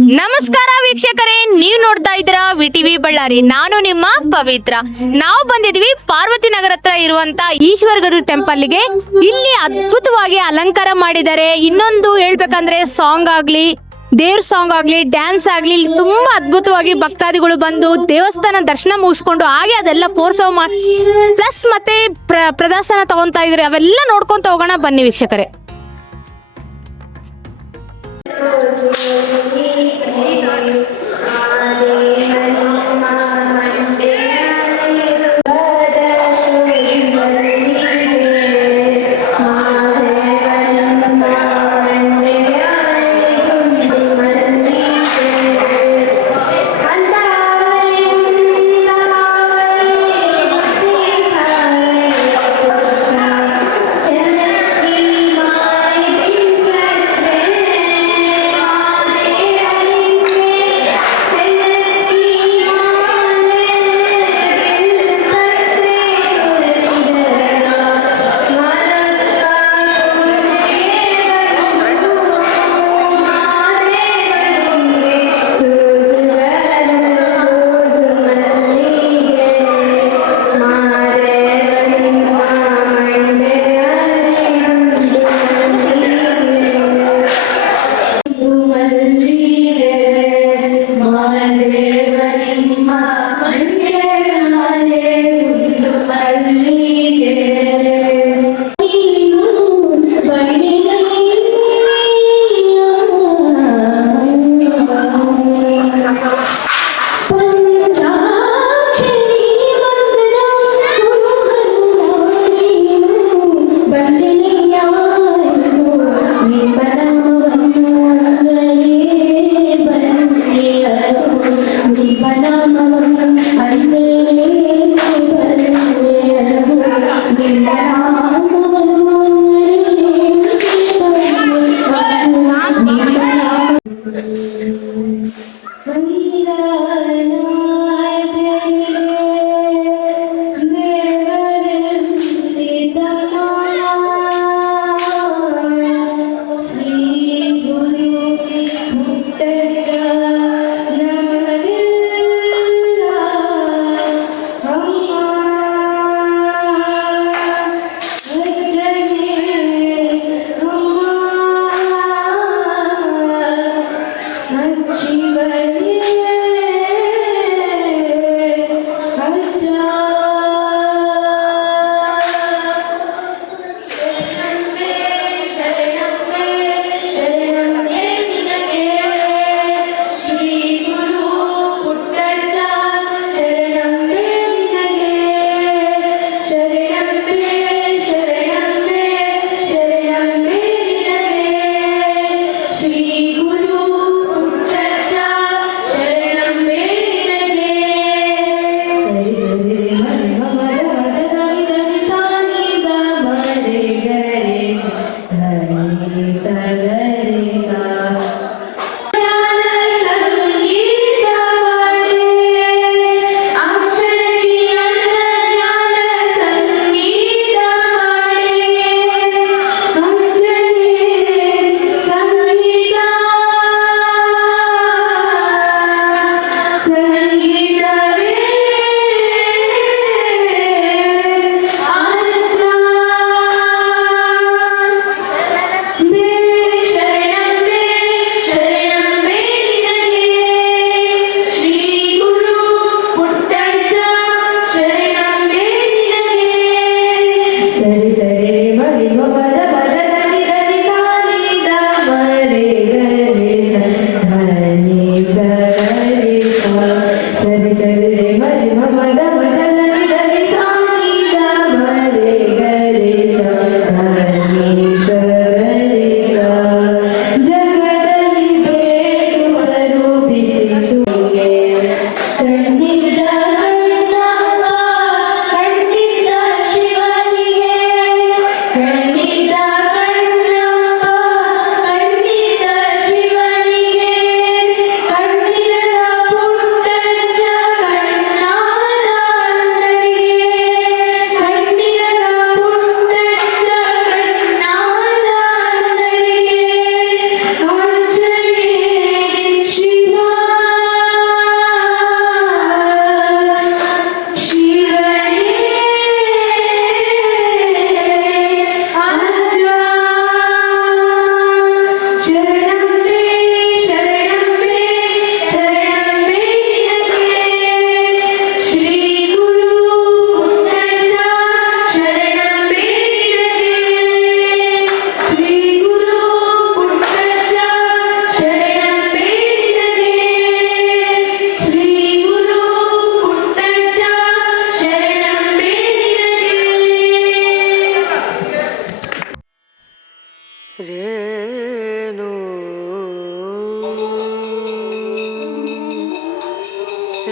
ನಮಸ್ಕಾರ ವೀಕ್ಷಕರೇ, ನೀವು ನೋಡ್ತಾ ಇದ್ದೀರಾ ವಿಟಿವಿ ಬಳ್ಳಾರಿ. ನಾನು ನಿಮ್ಮ ಪವಿತ್ರ. ನಾವು ಬಂದಿದ್ವಿ ಪಾರ್ವತಿ ನಗರ ಹತ್ರ ಇರುವಂತ ಈಶ್ವರಗರು ಟೆಂಪಲ್ಗೆ. ಇಲ್ಲಿ ಅದ್ಭುತವಾಗಿ ಅಲಂಕಾರ ಮಾಡಿದ್ದಾರೆ. ಇನ್ನೊಂದು ಹೇಳ್ಬೇಕಂದ್ರೆ ಸಾಂಗ್ ಆಗ್ಲಿ, ದೇವ್ರ ಸಾಂಗ್ ಆಗ್ಲಿ, ಡ್ಯಾನ್ಸ್ ಆಗ್ಲಿ, ಇಲ್ಲಿ ತುಂಬಾ ಅದ್ಭುತವಾಗಿ ಭಕ್ತಾದಿಗಳು ಬಂದು ದೇವಸ್ಥಾನ ದರ್ಶನ ಮುಗಿಸ್ಕೊಂಡು ಹಾಗೆ ಅದೆಲ್ಲ ಫೋರ್ಸವ್ ಮಾಡಿ ಪ್ಲಸ್ ಮತ್ತೆ ಪ್ರದರ್ಶನ ತಗೊಂತಾ ಇದ್ರೆ ಅವೆಲ್ಲ ನೋಡ್ಕೊಂತ ಹೋಗೋಣ ಬನ್ನಿ ವೀಕ್ಷಕರೇ.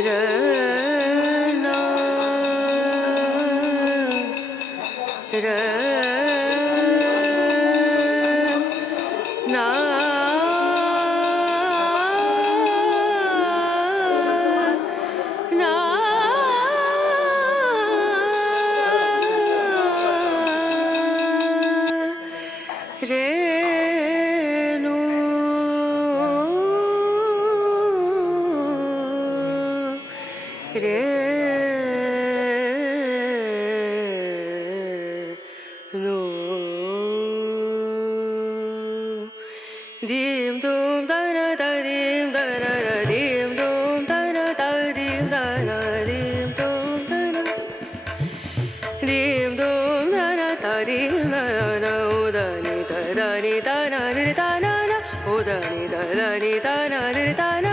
ರ ನ ರ ನ ನ ರೇನು ರೇ ನು dim dum da na da dim da na da dim dum da na da dim da na dim dum da na dim dum da na da dim da na o da ni da na di da na o da ni da ni da na di da na